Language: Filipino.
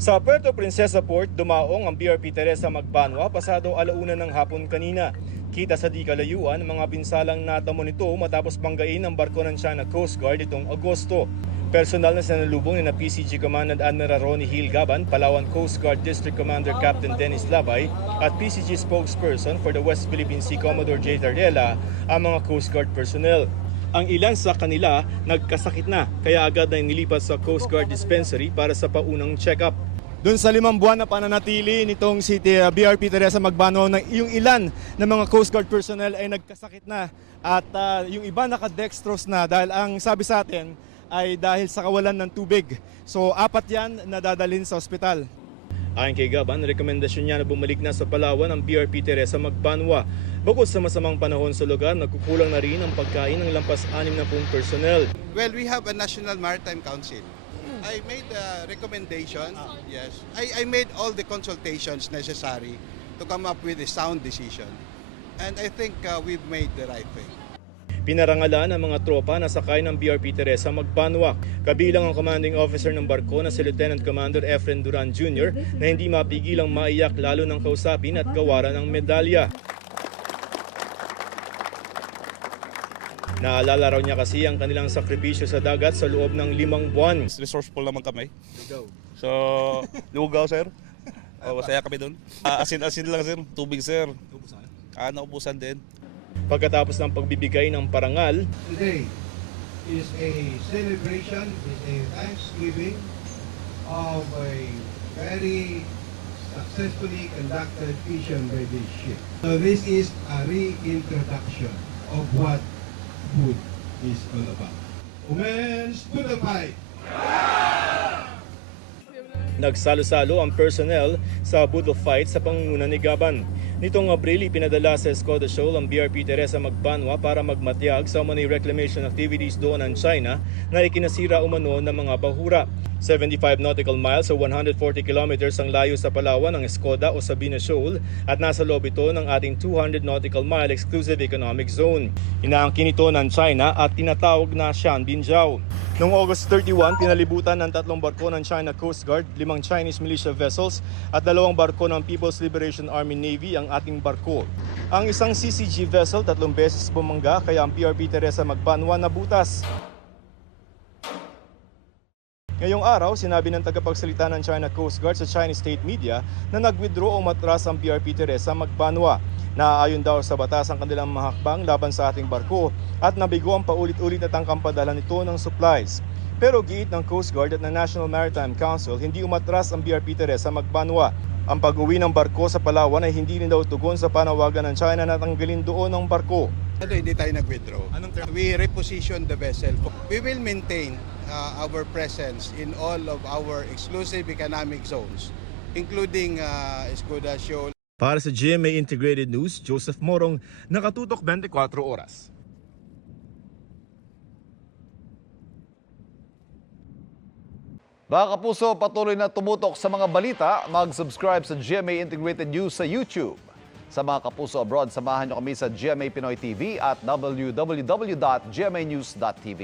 Sa Puerto Princesa Port, dumaong ang BRP Teresa Magbanwa pasado alauna ng hapon kanina. Kita sa di kalayuan ang mga pinsalang natamo nito matapos banggain ang barko ng China Coast Guard itong Agosto. Personal na sinalubong ni na PCG Commandant Admiral Ronnie Hill Gaban, Palawan Coast Guard District Commander Captain Dennis Labay at PCG spokesperson for the West Philippine Sea Commodore J. Tardela ang mga Coast Guard personnel. Ang ilan sa kanila nagkasakit na kaya agad na nilipat sa Coast Guard Dispensary para sa paunang check-up. Doon sa 5 buwan na pananatili nitong BRP Teresa Magbanwa, yung ilan ng mga Coast Guard personnel ay nagkasakit na at yung iba nakadextrose na dahil ang sabi sa atin ay dahil sa kawalan ng tubig. So 4 yan na dadalhin sa ospital. Ayon kay Gaban, rekomendasyon niya na bumalik na sa Palawan ang BRP Teresa Magbanwa. Bukod sa masamang panahon sa lugar, nagkukulang na rin ang pagkain ng lampas 60 personnel. Well, we have a National Maritime Council. I made a recommendation, yes. I made all the consultations necessary to come up with a sound decision. And I think we've made the right thing. Pinarangalan ang mga tropa na sakay ng BRP Teresa Magbanwa. Kabilang ang commanding officer ng barko na si Lieutenant Commander Efren Duran Jr. na hindi mapigilang maiyak lalo ng kausapin at gawaran ng medalya. Naalala raw niya kasi ang kanilang sakripisyo sa dagat sa loob ng 5 buwan. Resourceful naman kami. So, lugaw sir. Masaya kami doon. Asin-asin lang sir, tubig sir. Naubusan din. Pagkatapos ng pagbibigay ng parangal, Today is a celebration, is a thanksgiving of a very successfully conducted mission by this ship. So this is a reintroduction of what food is all about. Women's to the fight! nagsalo-salo ang personnel sa Budol Fight sa pangunguna ni Gaban. Nitong Abril, ipinadala sa Escoda Shoal ang BRP Teresa Magbanwa para magmatyag sa umanay reclamation activities doon ng China na ikinasira umano ng mga bahura. 75 nautical miles o 140 kilometers ang layo sa Palawan ng Escoda o Sabina Shoal at nasa loob ito ng ating 200 nautical mile exclusive economic zone. Inaangkin ito ng China at tinatawag na Xianbinjiao. Noong August 31, pinalibutan ng 3 barko ng China Coast Guard, 5 Chinese militia vessels at 2 barko ng People's Liberation Army Navy ang ating barko. Ang isang CCG vessel 3 beses bumangga kaya ang BRP Teresa Magbanwa nabutas. Ngayong araw, sinabi ng tagapagsalita ng China Coast Guard sa Chinese state media na nag-withdraw o matras ang BRP Teresa Magbanwa. Naaayon daw sa batas ang kanilang mahakbang laban sa ating barko at nabigo ang paulit-ulit na tangkang padala nito ng supplies. Pero giit ng Coast Guard at ng National Maritime Council, hindi umatras ang BRP Teresa Magbanwa. Ang pag-uwi ng barko sa Palawan ay hindi rin daw tugon sa panawagan ng China na tanggalin doon ang barko. Hindi tayo nag-withdraw. We reposition the vessel. We will maintain our presence in all of our exclusive economic zones, including Escoda Shoal. Para sa GMA Integrated News, Joseph Morong, nakatutok 24 oras. Mga kapuso, patuloy na tumutok sa mga balita. Mag-subscribe sa GMA Integrated News sa YouTube. Sa mga kapuso abroad, samahan niyo kami sa GMA Pinoy TV at www.gmanews.tv.